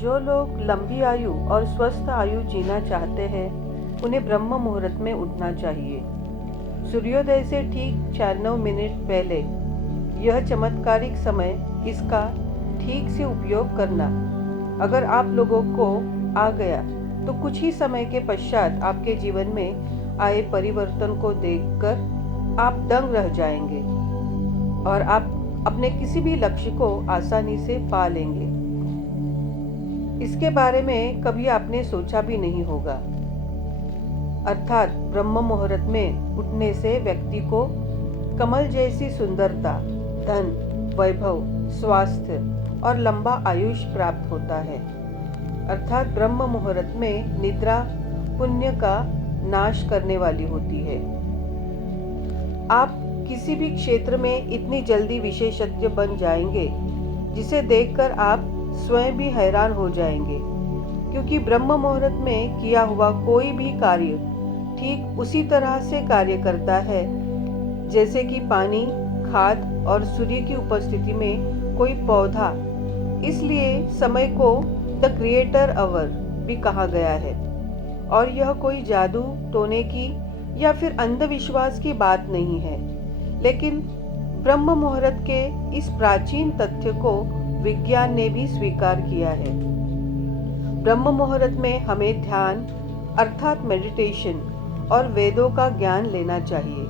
जो लोग लंबी आयु और स्वस्थ आयु जीना चाहते हैं उन्हें ब्रह्म मुहूर्त में उठना चाहिए। सूर्योदय से ठीक 4-9 मिनट पहले यह चमत्कारिक समय, इसका ठीक से उपयोग करना अगर आप लोगों को आ गया तो कुछ ही समय के पश्चात आपके जीवन में आए परिवर्तन को देखकर आप दंग रह जाएंगे और आप अपने किसी भी लक्ष्य को आसानी से पा लेंगे। इसके बारे में कभी आपने सोचा भी नहीं होगा। अर्थात ब्रह्म मुहूर्त में उठने से व्यक्ति को कमल जैसी सुंदरता, धन, वैभव, स्वास्थ्य और लंबा आयुष प्राप्त होता है। अर्थात ब्रह्म मुहूर्त में निद्रा पुण्य का नाश करने वाली होती है। आप किसी भी क्षेत्र में इतनी जल्दी विशेषज्ञ बन जाएंगे जिसे देखकर आप स्वयं भी हैरान हो जाएंगे, क्योंकि ब्रह्म मुहूर्त में किया हुआ कोई भी कार्य ठीक उसी तरह से कार्य करता है जैसे कि पानी, खाद और सूर्य की उपस्थिति में कोई पौधा। इसलिए समय को द क्रिएटर आवर भी कहा गया है और यह कोई जादू टोने की या फिर अंधविश्वास की बात नहीं है, लेकिन ब्रह्म मुहूर्त के इस प्राचीन तथ्य को विज्ञान ने भी स्वीकार किया है। ब्रह्म मुहूर्त में हमें ध्यान अर्थात मेडिटेशन और वेदों का ज्ञान लेना चाहिए।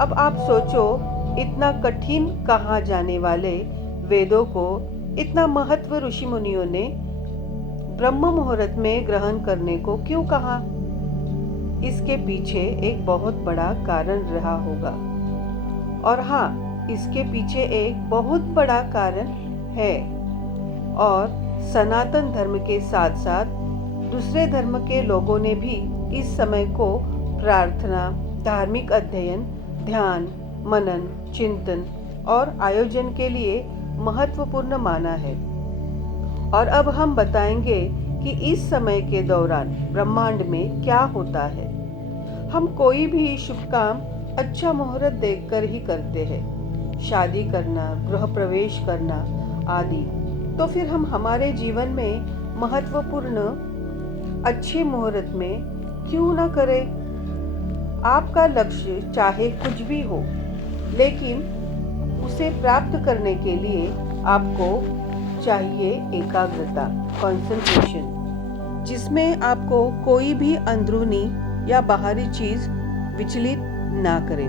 अब आप सोचो, इतना कठिन कहा जाने वाले वेदों को इतना महत्व ऋषि मुनियों ने ब्रह्म मुहूर्त में ग्रहण करने को क्यों कहा? इसके पीछे एक बहुत बड़ा कारण रहा होगा। और हाँ, इसके पीछे एक बहुत बड़ा कारण है और सनातन धर्म के साथ साथ दूसरे धर्म के लोगों ने भी इस समय को प्रार्थना, धार्मिक अध्ययन, ध्यान, मनन, चिंतन और आयोजन के लिए महत्वपूर्ण माना है। और अब हम बताएंगे कि इस समय के दौरान ब्रह्मांड में क्या होता है। हम कोई भी शुभ काम अच्छा मुहूर्त देखकर ही करते हैं, शादी करना, गृह प्रवेश करना आदि। तो फिर हम हमारे जीवन में महत्वपूर्ण अच्छे मुहूर्त में क्यों न करें? आपका लक्ष्य चाहे कुछ भी हो, लेकिन उसे प्राप्त करने के लिए आपको चाहिए एकाग्रता, कंसंट्रेशन, जिसमें आपको कोई भी अंदरूनी या बाहरी चीज विचलित ना करे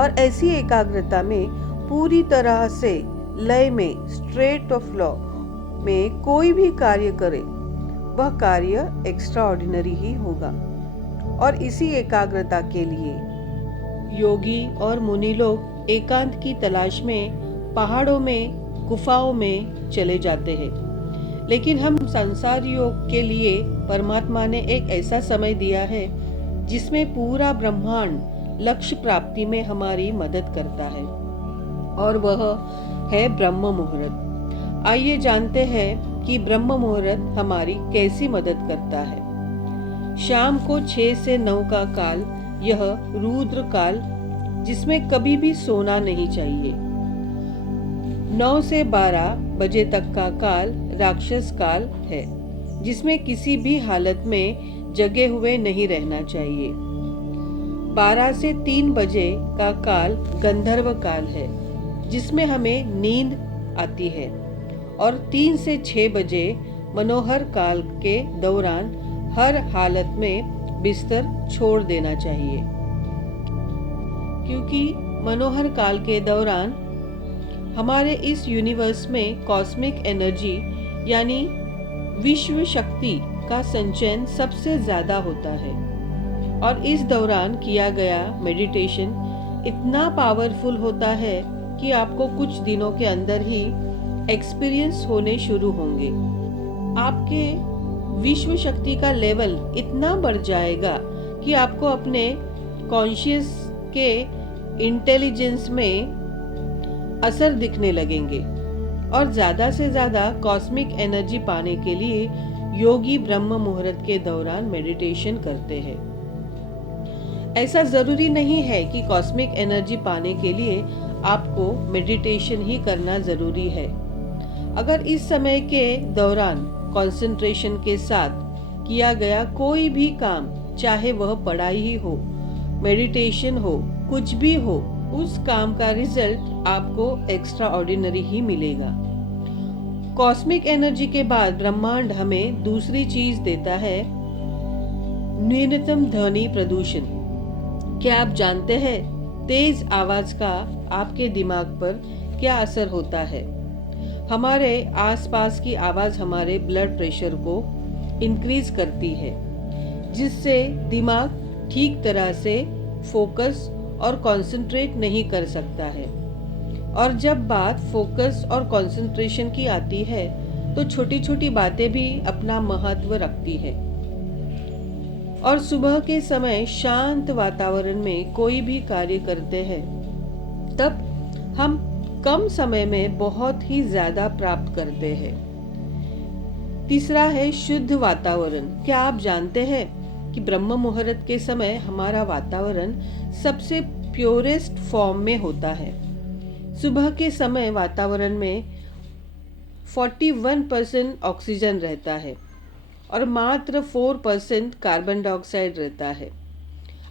और ऐसी एकाग्रता में पूरी तरह से लय में, स्ट्रेट ऑफ लॉ में कोई भी कार्य करे, वह कार्य एक्स्ट्राऑर्डिनरी ही होगा। और इसी एकाग्रता के लिए योगी और मुनि लोग एकांत की तलाश में पहाड़ों में, गुफाओं में चले जाते हैं। लेकिन हम संसार योग के लिए परमात्मा ने एक ऐसा समय दिया है जिसमें पूरा ब्रह्मांड लक्ष्य प्राप्ति में हमारी मदद करता है और वह है ब्रह्म मुहूर्त। आइए जानते हैं कि ब्रह्म मुहूर्त हमारी कैसी मदद करता है। शाम को 6 से 9 का काल यह रुद्र काल, जिसमें कभी भी सोना नहीं चाहिए। 9 से 12 बजे तक का काल राक्षस काल है, जिसमें किसी भी हालत में जगे हुए नहीं रहना चाहिए। 12 से 3 बजे का काल गंधर्व काल है, जिसमें हमें नींद आती है और 3 से 6 बजे मनोहर काल के दौरान हर हालत में बिस्तर छोड़ देना चाहिए, क्योंकि मनोहर काल के दौरान हमारे इस यूनिवर्स में कॉस्मिक एनर्जी यानी विश्व शक्ति का संचयन सबसे ज़्यादा होता है और इस दौरान किया गया मेडिटेशन इतना पावरफुल होता है कि आपको कुछ दिनों के अंदर ही एक्सपीरियंस होने शुरू होंगे। आपके विश्व शक्ति का लेवल इतना बढ़ जाएगा कि आपको अपने कॉन्शियस के इंटेलिजेंस में असर दिखने लगेंगे और ज़्यादा से ज़्यादा कॉस्मिक एनर्जी पाने के लिए योगी ब्रह्म मुहूर्त के दौरान मेडिटेशन करते हैं। ऐसा ज़रूरी नहीं है कि कॉस्मिक एनर्जी पाने के लिए आपको मेडिटेशन ही करना ज़रूरी है। अगर इस समय के दौरान कंसंट्रेशन के साथ किया गया कोई भी काम, चाहे वह पढ़ाई ही हो, मेडिटेशन हो, कुछ भी हो, उस काम का रिजल्ट आपको एक्स्ट्रा ऑर्डिनरी ही मिलेगा। कॉस्मिक एनर्जी के बाद ब्रह्मांड हमें दूसरी चीज देता है, न्यूनतम ध्वनि प्रदूषण। क्या आप जानते हैं तेज आवाज का आपके दिमाग पर क्या असर होता है? हमारे आसपास की आवाज हमारे ब्लड प्रेशर को इंक्रीज करती है, जिससे दिमाग ठीक तरह से फोकस और कंसंट्रेट नहीं कर सकता है। और जब बात फोकस और कंसंट्रेशन की आती है तो छोटी छोटी बातें भी अपना महत्व रखती है। और सुबह के समय शांत वातावरण में कोई भी कार्य करते हैं तब हम कम समय में बहुत ही ज्यादा प्राप्त करते हैं। तीसरा है शुद्ध वातावरण। क्या आप जानते हैं कि ब्रह्म मुहूर्त के समय हमारा वातावरण सबसे प्योरेस्ट फॉर्म में होता है। सुबह के समय वातावरण में 41% ऑक्सीजन रहता है और मात्र 4% कार्बन डाइऑक्साइड रहता है।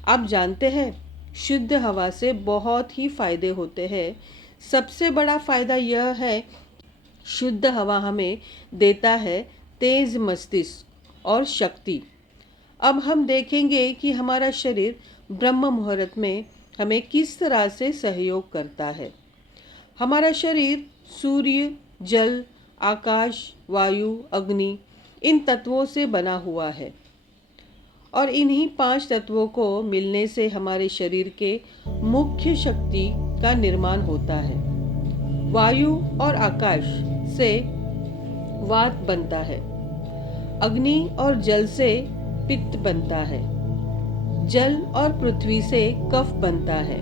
आप जानते हैं शुद्ध हवा से बहुत ही फायदे होते हैं। सबसे बड़ा फायदा यह है, शुद्ध हवा हमें देता है तेज मस्तिष्क और शक्ति। अब हम देखेंगे कि हमारा शरीर ब्रह्म मुहूर्त में हमें किस तरह से सहयोग करता है। हमारा शरीर सूर्य, जल, आकाश, वायु, अग्नि इन तत्वों से बना हुआ है और इन्हीं 5 तत्वों को मिलने से हमारे शरीर के मुख्य शक्ति का निर्माण होता है। वायु और आकाश से वात बनता है, अग्नि और जल से पित्त बनता है, जल और पृथ्वी से कफ बनता है।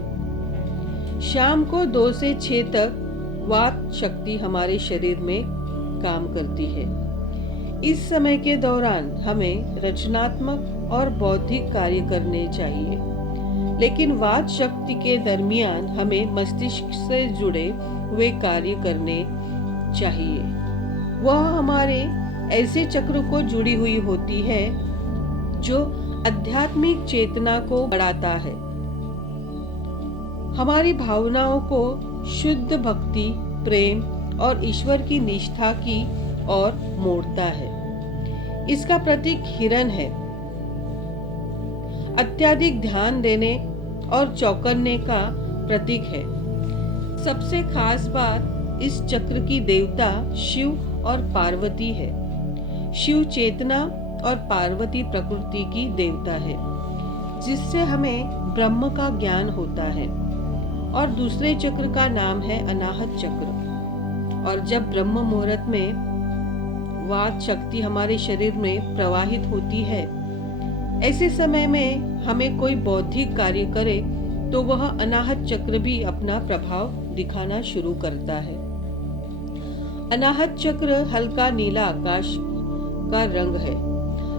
शाम को 2 से 6 तक वात शक्ति हमारे शरीर में काम करती है। इस समय के दौरान हमें रचनात्मक और बौद्धिक कार्य करने चाहिए, लेकिन वात शक्ति के दरमियान हमें मस्तिष्क से जुड़े हुए कार्य करने चाहिए। वह हमारे ऐसे चक्र को जुड़ी हुई होती है जो आध्यात्मिक चेतना को बढ़ाता है, हमारी भावनाओं को शुद्ध भक्ति, प्रेम और ईश्वर की निष्ठा की ओर मोड़ता है। इसका प्रतीक हिरण है। अत्यधिक ध्यान देने और चौकन्ने का प्रतीक है। सबसे खास बात, इस चक्र की देवता शिव और पार्वती है। शिव चेतना और पार्वती प्रकृति की देवता है, जिससे हमें ब्रह्म का ज्ञान होता है। और दूसरे चक्र का नाम है अनाहत चक्र। और जब ब्रह्म मुहूर्त में वात शक्ति हमारे शरीर में प्रवाहित होती है, ऐसे समय में हमें कोई बौद्धिक कार्य करे तो वह अनाहत चक्र भी अपना प्रभाव दिखाना शुरू करता है। अनाहत चक्र हल्का नीला आकाश का रंग है।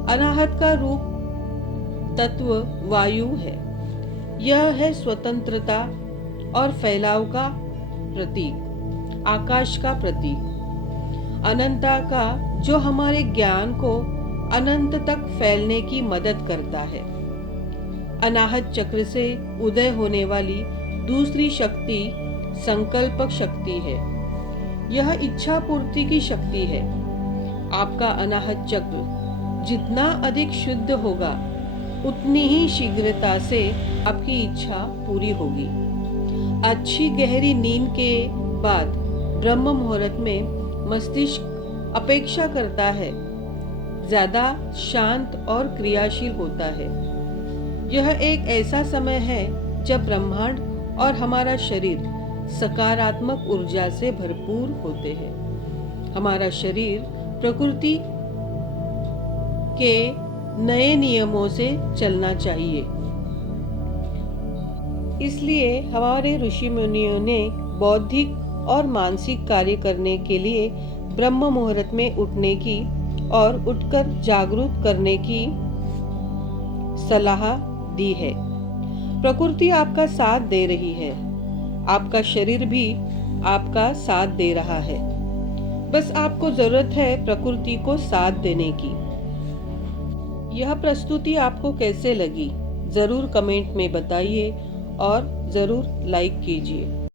अनाहत का रूप तत्व वायु है। यह है स्वतंत्रता और फैलाव का प्रतीक, आकाश का प्रतीक, अनंतता का, जो हमारे ज्ञान को अनंत तक फैलने की मदद करता है। अनाहत चक्र से उदय होने वाली दूसरी शक्ति संकल्पक शक्ति है। यह इच्छा पूर्ति की शक्ति है। आपका अनाहत चक्र जितना अधिक शुद्ध होगा, उतनी ही शीघ्रता से आपकी इच्छा पूरी होगी। अच्छी गहरी नींद के बाद ब्रह्म मुहूर्त में मस्तिष्क अपेक्षा करता है ज्यादा शांत और क्रियाशील होता है। यह एक ऐसा समय है जब ब्रह्मांड और हमारा शरीर सकारात्मक ऊर्जा से भरपूर होते हैं। हमारा शरीर प्रकृति के नए नियमों से चलना चाहिए। इसलिए हमारे ऋषि मुनियों ने बौद्धिक और मानसिक कार्य करने के लिए ब्रह्म मुहूर्त में उठने की और उठकर जागरूक करने की सलाह दी है। प्रकृति आपका साथ दे रही है, आपका शरीर भी आपका साथ दे रहा है। बस आपको जरूरत है प्रकृति को साथ देने की। यह प्रस्तुति आपको कैसे लगी जरूर कमेंट में बताइए और जरूर लाइक कीजिए।